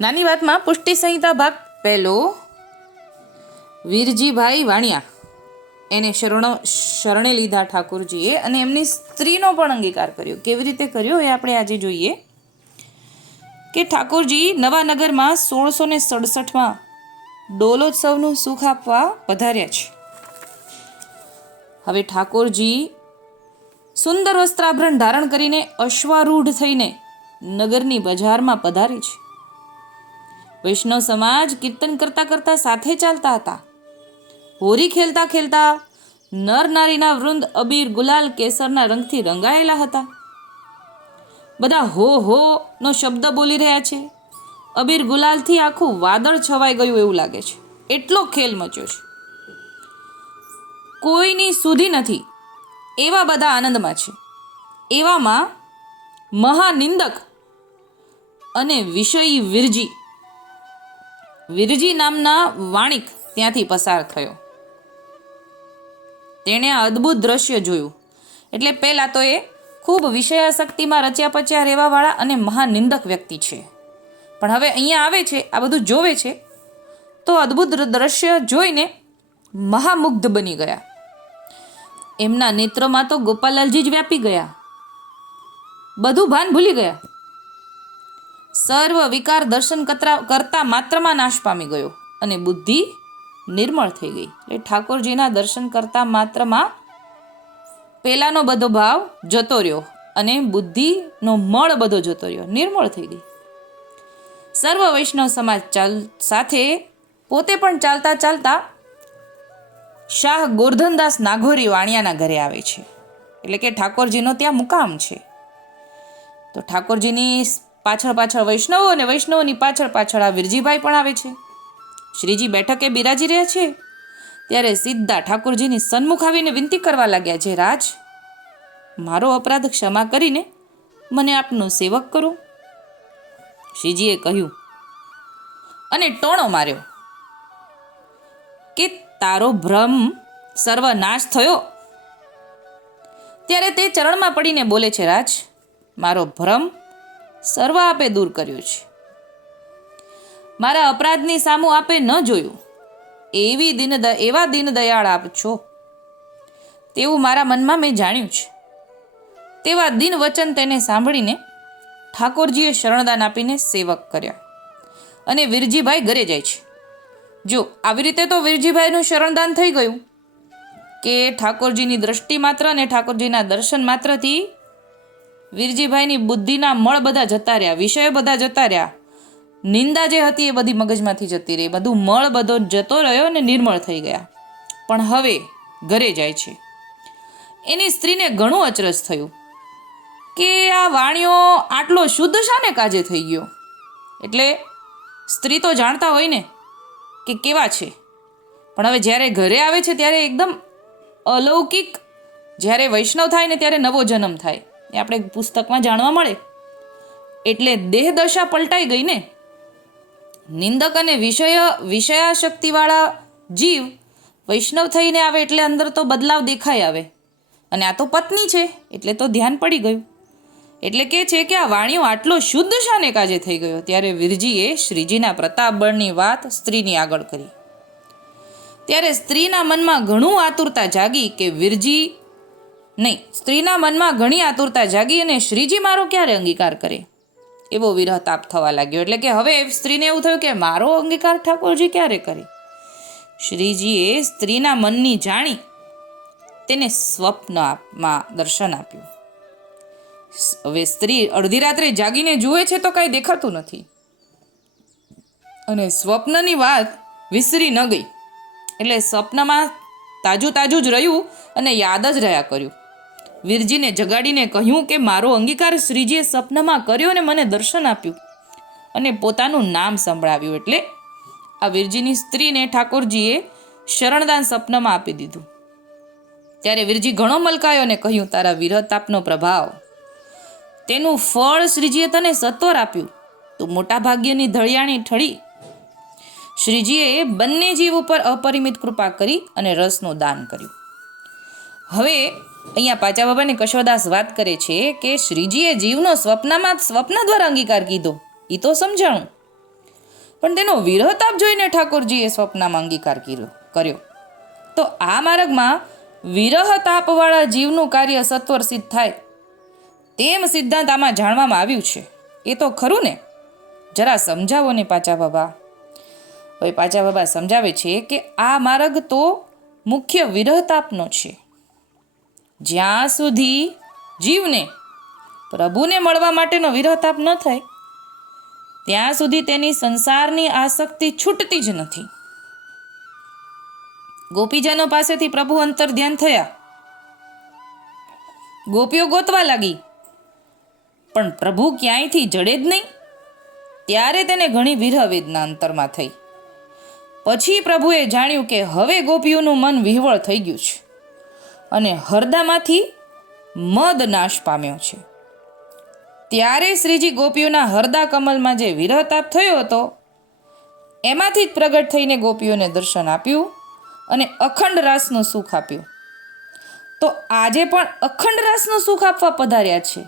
નાની વાતમાં પુષ્ટિ સંહિતા ભાગ પહેલો. વીરજીભાઈ વાણિયા. એને શરણો, શરણે લીધા ઠાકોરજીએ અને એમની સ્ત્રીનો પણ અંગીકાર કર્યો. કેવી રીતે કર્યો એ આપણે આજે જોઈએ. કે ઠાકોરજી નવાનગરમાં સોળસો ને સડસઠમાં ડોલોત્સવનું સુખ આપવા પધાર્યા છે. હવે ઠાકોરજી સુંદર વસ્ત્રાભરણ ધારણ કરીને અશ્વારૂઢ થઈને નગરની બજારમાં પધારે છે. વૈષ્ણવ સમાજ કીર્તન કરતા કરતા સાથે ચાલતા હતા. હોરી ખેલતા ખેલતા નર નારીના વૃંદ અબીર ગુલાલ કેસરના રંગથી રંગાયેલા હતા. બધા હો હો નો શબ્દ બોલી રહ્યા છે. અબીર ગુલાલથી આખું વાદળ છવાઈ ગયું એવું લાગે છે. એટલો ખેલ મચ્યો છે. કોઈની સુધી નથી. એવા બધા આનંદમાં છે. એવામાં મહાનિંદક અને વિષયી વિરજી વિરજી નામના વાણિક ત્યાંથી પસાર થયો. તેણે આ અદ્ભુત દ્રશ્ય જોયું. એટલે પહેલાં તો એ ખૂબ વિષયાશક્તિમાં રચ્યા પચ્યા રહેવાવાળા અને મહાનિંદક વ્યક્તિ છે. પણ હવે અહીંયા આવે છે, આ બધું જોવે છે, તો અદ્ભુત દ્રશ્ય જોઈને મહામુગ્ધ બની ગયા. એમના નેત્રમાં તો ગોપાલાલજી જ વ્યાપી ગયા. બધું ભાન ભૂલી ગયા. સર્વ વિકાર દર્શન કતરા, કરતા માત્રમાં નાશ પામી ગયો અને બુદ્ધિ નિર્મળ થઈ ગઈ. એટલે ઠાકોરજીના દર્શન કરતા માત્રમાં પેલાનો બધો ભાવ જતો રહ્યો અને બુદ્ધિનો મળ બધો જતો રહ્યો. નિર્મળ થઈ ગઈ. સર્વ વૈષ્ણવ સમાજ ચાલ, સાથે પોતે પણ ચાલતા ચાલતા શાહ ગોરધનદાસ નાગોરી વાણિયાના ઘરે આવે છે. એટલે કે ઠાકોરજીનો ત્યાં મુકામ છે. તો ઠાકોરજીની પાછળ પાછળ વૈષ્ણવો અને વૈષ્ણવોની પાછળ પાછળ આ વિરજીભાઈ પણ આવે છે. શ્રીજી બેઠકે બિરાજી રહ્યા છે. ત્યારે સીધા ઠાકોરજીની સન્મુખ આવીને વિનંતી કરવા લાગ્યા છે, રાજ, મારો અપરાધ ક્ષમા કરીને મને આપનો સેવક કરો. શ્રીજીએ કહ્યું, અને ટોણો માર્યો કે તારો ભ્રમ સર્વનાશ થયો. ત્યારે તે ચરણમાં પડીને બોલે છે, રાજ, મારો ભ્રમ સર્વ આપે દૂર કર્યો છે. મારા અપરાધની સામું આપે ન જોયું. એવી દિન એવા દિન દયાળ આપ છો. તેવું મારા મનમાં મેં જાણ્યું છે. તેવા દિન વચન તેને સાંભળીને ઠાકોરજીએ શરણદાન આપીને સેવક કર્યા. અને વિરજીભાઈ ઘરે જાય છે. જો આવી રીતે તો વિરજીભાઈનું શરણદાન થઈ ગયું. કે ઠાકોરજીની દ્રષ્ટિ માત્ર અને ઠાકોરજીના દર્શન માત્રથી વીરજીભાઈની બુદ્ધિના મળ બધા જતા રહ્યા, વિષયો બધા જતા રહ્યા. નિંદા જે હતી એ બધી મગજમાંથી જતી રહી. બધું મળ બધો જતો રહ્યો અને નિર્મળ થઈ ગયા. પણ હવે ઘરે જાય છે. એની સ્ત્રીને ઘણું અચરજ થયું કે આ વાણિયો આટલો શુદ્ધ શાને કાજે થઈ ગયો? એટલે સ્ત્રી તો જાણતા હોય ને કે કેવા છે. પણ હવે જ્યારે ઘરે આવે છે ત્યારે એકદમ અલૌકિક, જ્યારે વૈષ્ણવ થાય ને ત્યારે નવો જન્મ થાય. એ આપણે પુસ્તકમાં જાણવા મળે. એટલે દેહ દશા પલટાઈ ગઈ ને. નિંદક અને વિષય, વિષયાશક્તિવાળા જીવ વૈષ્ણવ થઈને આવે એટલે અંદર તો બદલાવ દેખાઈ આવે. અને આ તો પત્ની છે, એટલે તો ધ્યાન પડી ગયું. એટલે કે છે કે આ વાણીઓ આટલો શુદ્ધ શાને કાજે થઈ ગયો, ત્યારે વિરજીએ શ્રીજીના પ્રતાપ બળની વાત સ્ત્રીની આગળ કરી. ત્યારે સ્ત્રીના મનમાં ઘણું આતુરતા જાગી કે વિરજી નહીં, સ્ત્રીના મનમાં ઘણી આતુરતા જાગી અને શ્રીજી મારો ક્યારે અંગીકાર કરે? એવો વિરહ તાપ થવા લાગ્યો, એટલે કે હવે સ્ત્રીને એવું થયું કે મારો અંગીકાર ઠાકોરજી ક્યારે કરે? શ્રીજીએ સ્ત્રીના મનની જાણી તેને સ્વપ્નમાં દર્શન આપ્યું. હવે સ્ત્રી અડધી રાત્રે જાગીને જુએ છે તો કાંઈ દેખાતું નથી. અને સ્વપ્નની વાત વિસરી ન ગઈ. એટલે સ્વપ્નમાં તાજું તાજું જ રહ્યું અને યાદ જ રહ્યા કર્યું. વીરજીને જગાડીને કહ્યું કે મારો અંગીકાર શ્રીજીએ સપનામાં કર્યો અને મને દર્શન આપ્યું અને પોતાનું નામ સંભળાવ્યું એટલે આ વીરજીની સ્ત્રીને ઠાકોરજીએ શરણદાન સપનામાં આપી દીધું. ત્યારે વીરજી ઘણો મલકાયો અને કહ્યું, તારા વિરહતાપનો પ્રભાવ. તેનું ફળ શ્રીજીએ તને સત્વર આપ્યું. તું મોટા ભાગ્યની ધળિયાણી ઠળી. શ્રીજીએ બંને જીવ ઉપર અપરિમિત કૃપા કરી અને રસનું દાન કર્યું. હવે અહીંયા પાચા બાબાને કશોદાસ વાત કરે છે કે શ્રીજીએ જીવનો સ્વપ્નમાં સ્વપ્ન દ્વારા અંગીકાર કીધો. એ તો સમજાણું. પણ તેનો વિરહતાપ જોઈને ઠાકોરજીએ સ્વપ્નમાં અંગીકાર કર્યો કર્યો. તો આ માર્ગમાં વિરહતાપવાળા જીવનું કાર્ય સત્વર સિદ્ધ થાય. તેમ સિદ્ધાંત આમાં જાણવામાં આવ્યું છે. એ તો ખરું ને? જરા સમજાવો ને પાચા બાબા. હવે પાચા બાબા સમજાવે છે કે આ માર્ગ તો મુખ્ય વિરહતાપનો છે. જ્યાં સુધી જીવને પ્રભુને મળવા માટેનો વિરહતાપ ન થાય, ત્યાં સુધી તેની સંસારની આસક્તિ છૂટતી જ નથી. ગોપીજનો પાસેથી પ્રભુ અંતર ધ્યાન થયા. ગોપીઓ ગોતવા લાગી. પણ પ્રભુ ક્યાંયથી જડે જ નહીં? ત્યારે તેને ઘણી વિરહ વેદના અંતરમાં થઈ. પછી પ્રભુએ જાણ્યું કે હવે ગોપીઓનું મન વિહવળ થઈ ગયું છે. અને હરદામાંથી મદ નાશ પામ્યો છે. ત્યારે શ્રીજી ગોપીઓના હરદા કમલમાં જે વિરહતાપ થયો હતો, એમાંથી જ પ્રગટ થઈને ગોપીઓને દર્શન આપ્યું અને અખંડ રાસનું સુખ આપ્યું. તો આજે પણ અખંડ રાસનું સુખ આપવા પધાર્યા છે.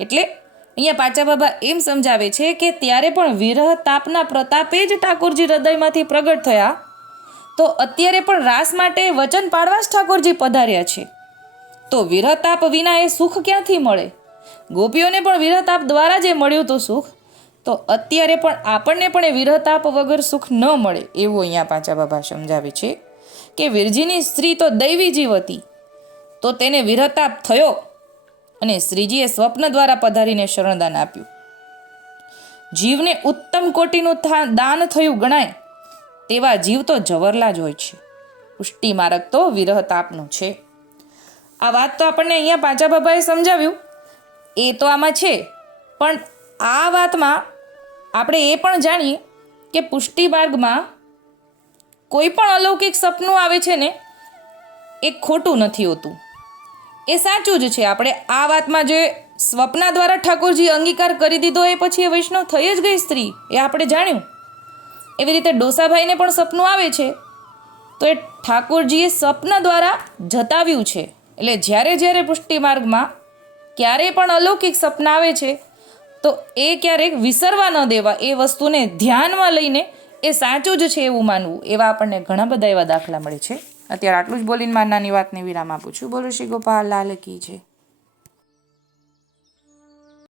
એટલે અહીંયા પાચા બાબા એમ સમજાવે છે કે ત્યારે પણ વિરહ તાપના પ્રતાપે જ ઠાકોરજી હૃદયમાંથી પ્રગટ થયા તો અત્યારે પણ રાસ માટે વચન પાડવા જ ઠાકોરજી પધાર્યા છે. તો વિરહતાપ વિના એ સુખ ક્યાંથી મળે? ગોપીઓને પણ વિરહતાપ દ્વારા જે મળ્યું હતું સુખ. તો અત્યારે પણ આપણને પણ એ વિરહતાપ વગર સુખ ન મળે એવું અહીંયા પાંચા બાબા સમજાવે છે કે વિરજીની સ્ત્રી તો દૈવી જીવ હતી. તો તેને વિરહતાપ થયો અને શ્રીજીએ સ્વપ્ન દ્વારા પધારીને શરણદાન આપ્યું. જીવને ઉત્તમ કોટીનું દાન થયું ગણાય. તેવા જીવ તો જવરલા જ હોય છે. પુષ્ટિ માર્ગ તો વિરહતાપનો છે. આ વાત તો આપણને અહીંયા પાંચા બાબાએ સમજાવ્યું. એ તો આમાં છે. પણ આ વાતમાં આપણે એ પણ જાણીએ કે પુષ્ટિ માર્ગમાં કોઈ પણ અલૌકિક સપનું આવે છે ને, એ ખોટું નથી હોતું. એ સાચું જ છે. આપણે આ વાતમાં જે સ્વપ્ના દ્વારા ઠાકોરજી અંગીકાર કરી દીધો એ પછી એ વૈષ્ણવ થઈ જ ગઈ સ્ત્રી, એ આપણે જાણ્યું. એવી રીતે ડોસાભાઈને પણ સપનું આવે છે? તો એ ઠાકોરજીએ સપન દ્વારા જતાવ્યું છે. એટલે જ્યારે જ્યારે પુષ્ટિ માર્ગમાં ક્યારેય પણ અલૌકિક સપના આવે છે, તો એ ક્યારેક વિસરવા ન દેવા, એ વસ્તુને ધ્યાનમાં લઈને એ સાચું જ છે એવું માનવું. એવા આપણને ઘણા બધા એવા દાખલા મળે છે. અત્યારે આટલું જ બોલીને મારી નાની વાતને વિરામ આપું છું. બોલો શ્રી ગોપાલ, લાલ કી છે